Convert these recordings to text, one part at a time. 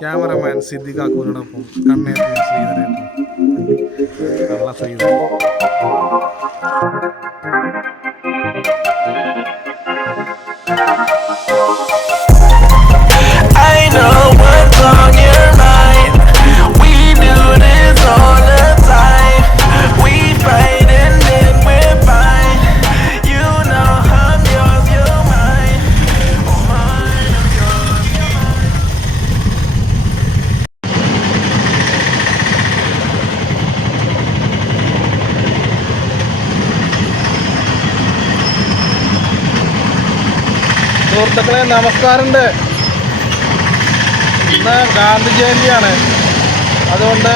Cameraman Siddique കാക്കൂരിനൊപ്പം കണ്ണേറ്റും ശ്രീധരേട്ടും കള്ള ശ്രീധരൻ. സുഹൃത്തുക്കളെ നമസ്കാരമുണ്ട്. ഇന്ന് ഗാന്ധി ജയന്തിയാണ് അതുകൊണ്ട്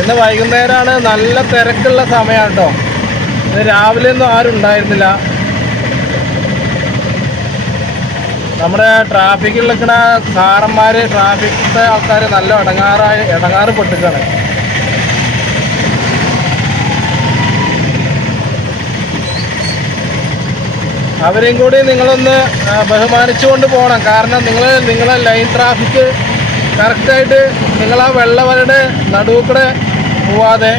ഇന്ന് വൈകുന്നേരമാണ് നല്ല തിരക്കുള്ള സമയമാണ് കേട്ടോ. ഇന്ന് രാവിലെ ഒന്നും ആരും ഉണ്ടായിരുന്നില്ല. നമ്മുടെ ട്രാഫിക്കിൽ നിൽക്കുന്ന സാറന്മാർ ട്രാഫിക്കിലത്തെ ആൾക്കാർ നല്ല ഇടങ്ങാറായി ഇടങ്ങാറ് പെട്ടിട്ടാണ്. അവരെയും കൂടി നിങ്ങളൊന്ന് ബഹുമാനിച്ചുകൊണ്ട് പോകണം. കാരണം നിങ്ങൾ നിങ്ങളെ ലൈൻ ട്രാഫിക്ക് കറക്റ്റായിട്ട് നിങ്ങൾ ആ വെള്ളവരുടെ നടുക്കൂടെ പോവാതെ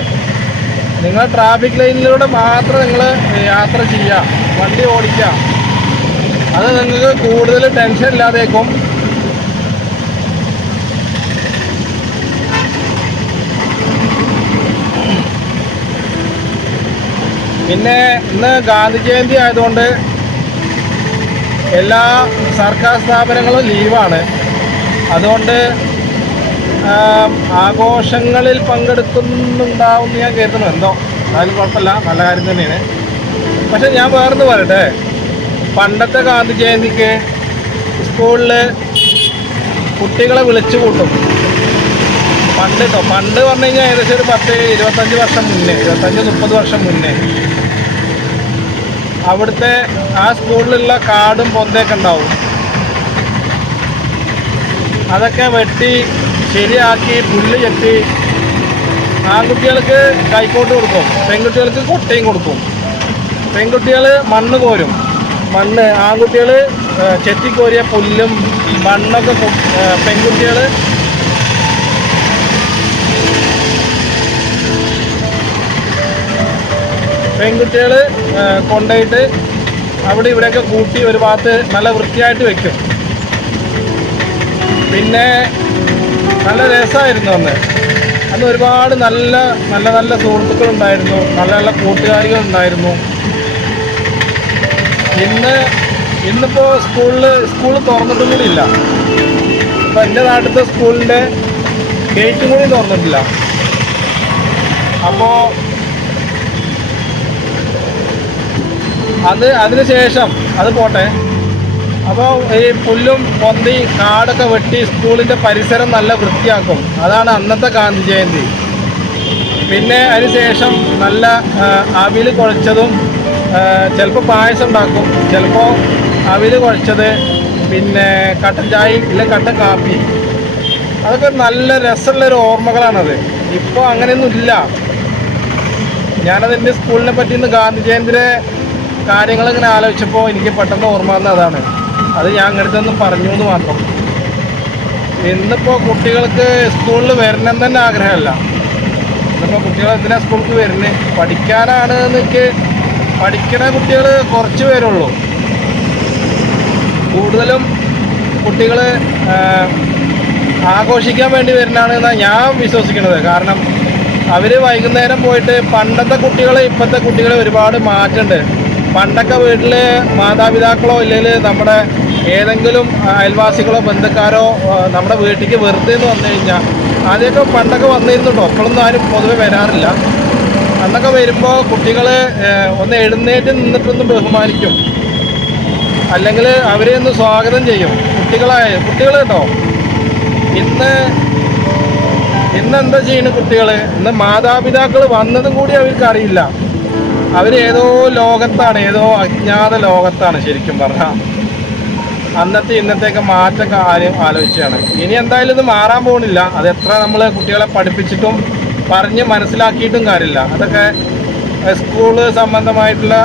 നിങ്ങൾ ട്രാഫിക് ലൈനിലൂടെ മാത്രം നിങ്ങൾ യാത്ര ചെയ്യുക വണ്ടി ഓടിക്കുക അത് നിങ്ങൾക്ക് കൂടുതൽ ടെൻഷൻ ഇല്ലാതേക്കും. പിന്നെ ഇന്ന് ഗാന്ധി ജയന്തി ആയതുകൊണ്ട് എല്ലാ സർക്കാർ സ്ഥാപനങ്ങളും ലീവാണ്. അതുകൊണ്ട് ആഘോഷങ്ങളിൽ പങ്കെടുക്കുന്നുണ്ടാവുമെന്ന് ഞാൻ കരുതുന്നു എന്തോ അതായത് കുഴപ്പമില്ല. നല്ല കാര്യം തന്നെയാണ്. പക്ഷെ ഞാൻ വേറെന്ന് പറയട്ടെ. പണ്ടത്തെ ഗാന്ധി ജയന്തിക്ക് സ്കൂളിൽ കുട്ടികളെ വിളിച്ചു കൂട്ടും. പണ്ട് കേട്ടോ പണ്ട് പറഞ്ഞു കഴിഞ്ഞാൽ ഏകദേശം ഒരു പത്ത് ഇരുപത്തഞ്ച് വർഷം മുന്നേ ഇരുപത്തഞ്ച് മുപ്പത് വർഷം മുന്നേ. അവിടുത്തെ ആ സ്കൂളിലുള്ള കാടും പൊന്തയൊക്കെ ഉണ്ടാവും. അതൊക്കെ വെട്ടി ശരിയാക്കി പുല്ല് ചെത്തി ആൺകുട്ടികൾക്ക് കൈക്കോട്ട് കൊടുക്കും പെൺകുട്ടികൾക്ക് കൊട്ടയും കൊടുക്കും. പെൺകുട്ടികൾ മണ്ണ് കോരും. മണ്ണ് ആൺകുട്ടികൾ ചെത്തിക്കോരിയ പുല്ലും മണ്ണൊക്കെ പെൺകുട്ടികൾ പെൺകുട്ടികൾ കൊണ്ടുപോയിട്ട് അവിടെ ഇവിടെയൊക്കെ കൂട്ടി ഒരു ഭാഗത്ത് നല്ല വൃത്തിയായിട്ട് വെക്കും. പിന്നെ നല്ല രസമായിരുന്നു അന്ന്. അന്ന് ഒരുപാട് നല്ല നല്ല നല്ല സുഹൃത്തുക്കളുണ്ടായിരുന്നു നല്ല നല്ല കൂട്ടുകാരികൾ ഉണ്ടായിരുന്നു ഇന്ന് ഇന്നിപ്പോൾ സ്കൂളിൽ സ്കൂൾ തുറന്നിട്ടും കൂടി ഇല്ല ഇപ്പം എന്റെ നാട്ടിലത്തെ സ്കൂളിന്റെ ഗേറ്റും കൂടി തുറന്നിട്ടില്ല. അപ്പോൾ അത് അതിനുശേഷം അത് പോട്ടെ. അപ്പോൾ ഈ പുല്ലും പൊന്തി കാടൊക്കെ വെട്ടി സ്കൂളിന്റെ പരിസരം നല്ല വൃത്തിയാക്കും. അതാണ് അന്നത്തെ ഗാന്ധി ജയന്തി. പിന്നെ അതിനുശേഷം നല്ല അവിൽ കുഴച്ചതും ചിലപ്പോൾ പായസം ഉണ്ടാക്കും. ചിലപ്പോൾ അവിൽ കുഴച്ചത് പിന്നെ കട്ടൻ ചായ ഇല്ല കട്ടൻ കാപ്പി അതൊക്കെ നല്ല രസമുള്ളൊരു ഓർമ്മകളാണത്. ഇപ്പോൾ അങ്ങനെയൊന്നും ഇല്ല. ഞാനത് എന്റെ സ്കൂളിനെ പറ്റി ഇന്ന് ഗാന്ധി ജയന്തിയുടെ കാര്യങ്ങൾ ഇങ്ങനെ ആലോചിച്ചപ്പോൾ എനിക്ക് പെട്ടെന്ന് ഓർമ്മ വന്ന അതാണ്. അത് ഞാൻ അങ്ങനത്തെ ഒന്ന് പറഞ്ഞു എന്ന് മാത്രം. ഇന്നിപ്പോൾ കുട്ടികൾക്ക് സ്കൂളിൽ വരണം തന്നെ ആഗ്രഹമല്ല. ഇന്നിപ്പോൾ കുട്ടികൾ എന്തിനാ സ്കൂൾക്ക് വരുന്നത് പഠിക്കാനാണ് എനിക്ക് പഠിക്കണ കുട്ടികൾ കുറച്ച് പേരുള്ളൂ. കൂടുതലും കുട്ടികൾ ആഘോഷിക്കാൻ വേണ്ടി വരുന്നതാണ് എന്നാണ് ഞാൻ വിശ്വസിക്കുന്നത്. കാരണം അവർ വൈകുന്നേരം പോയിട്ട് പണ്ടത്തെ കുട്ടികളെ ഇപ്പോഴത്തെ കുട്ടികളെ ഒരുപാട് മാറ്റമുണ്ട് പണ്ടൊക്കെ വീട്ടിൽ മാതാപിതാക്കളോ ഇല്ലെങ്കിൽ നമ്മുടെ ഏതെങ്കിലും അയൽവാസികളോ ബന്ധുക്കാരോ നമ്മുടെ വീട്ടിലേക്ക് വെറുതെ എന്ന് വന്നു കഴിഞ്ഞാൽ ആദ്യമൊക്കെ പണ്ടൊക്കെ വന്നിരുന്നു കേട്ടോ അപ്പോഴൊന്നും ആരും പൊതുവെ വരാറില്ല. അന്നൊക്കെ വരുമ്പോൾ കുട്ടികൾ ഒന്ന് എഴുന്നേറ്റ് നിന്നിട്ടൊന്ന് ബഹുമാനിക്കും. അല്ലെങ്കിൽ അവരെ ഒന്ന് സ്വാഗതം ചെയ്യും. കുട്ടികളായ കുട്ടികൾ കേട്ടോ. ഇന്ന് ഇന്ന് എന്താ ചെയ്യുന്ന കുട്ടികൾ ഇന്ന് മാതാപിതാക്കൾ വന്നതും കൂടി അവർക്ക് അറിയില്ല അവർ ഏതോ ലോകത്താണ് ഏതോ അജ്ഞാത ലോകത്താണ് ശരിക്കും പറഞ്ഞാൽ അന്നത്തെ ഇന്നത്തെയൊക്കെ മാറ്റ കാര്യം ആലോചിച്ചാണ് ഇനി എന്തായാലും ഇത് മാറാൻ പോകുന്നില്ല. അത് എത്ര നമ്മൾ കുട്ടികളെ പഠിപ്പിച്ചിട്ടും പറഞ്ഞ് മനസ്സിലാക്കിയിട്ടും കാര്യമില്ല. അതൊക്കെ സ്കൂൾ സംബന്ധമായിട്ടുള്ള